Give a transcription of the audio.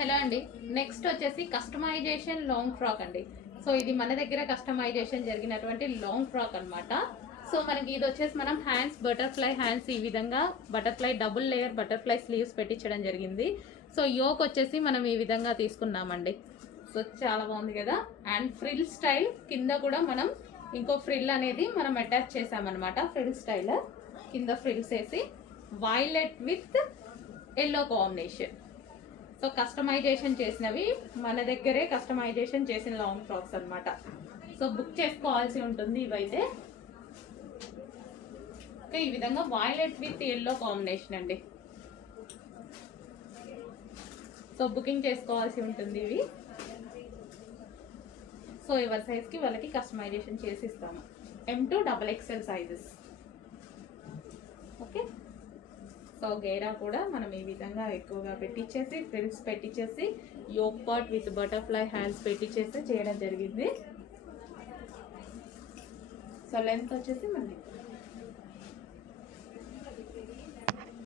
Hello అండి. Next వచ్చేసి customization long frock అండి. సో ఇది మన దగ్గర కస్టమైజేషన్ జరిగినటువంటి లాంగ్ ఫ్రాక్ అనమాట. సో మనకి ఇది వచ్చేసి మనం హ్యాండ్స్ బటర్ఫ్లై హ్యాండ్స్ ఈ విధంగా butterfly double layer butterfly sleeves పెట్టించడం జరిగింది. సో యోక్ వచ్చేసి మనం ఈ విధంగా తీసుకున్నామండి. సో చాలా బాగుంది కదా. అండ్ ఫ్రిల్ స్టైల్ కింద కూడా మనం ఇంకో ఫ్రిల్ అనేది మనం అటాచ్ చేసామన్నమాట. ఫ్రిల్ స్టైల్ కింద ఫ్రిల్స్ వేసి violet with yellow combination. So customization చేసినవి మన దగ్గరే కస్టమైజేషన్ చేసిన లాంగ్ ఫ్రాక్స్ అనమాట. సో బుక్ చేసుకోవాల్సి ఉంటుంది ఇవైతే. ఈ విధంగా వైలెట్ విత్ ఎల్లో కాంబినేషన్ అండి. సో బుకింగ్ చేసుకోవాల్సి ఉంటుంది ఇవి. సో ఎవరి సైజ్కి వాళ్ళకి కస్టమైజేషన్ చేసి ఇస్తాము. M2 XXL sizes. Okay. So గేరా కూడా మనం ఈ విధంగా ఎక్కువగా పెట్టించేసి ఫ్రిల్స్ పెట్టించేసి yoke part with butterfly hands పెట్టించేసి చేయడం జరిగింది. సో లెంత్ వచ్చేసి మనకి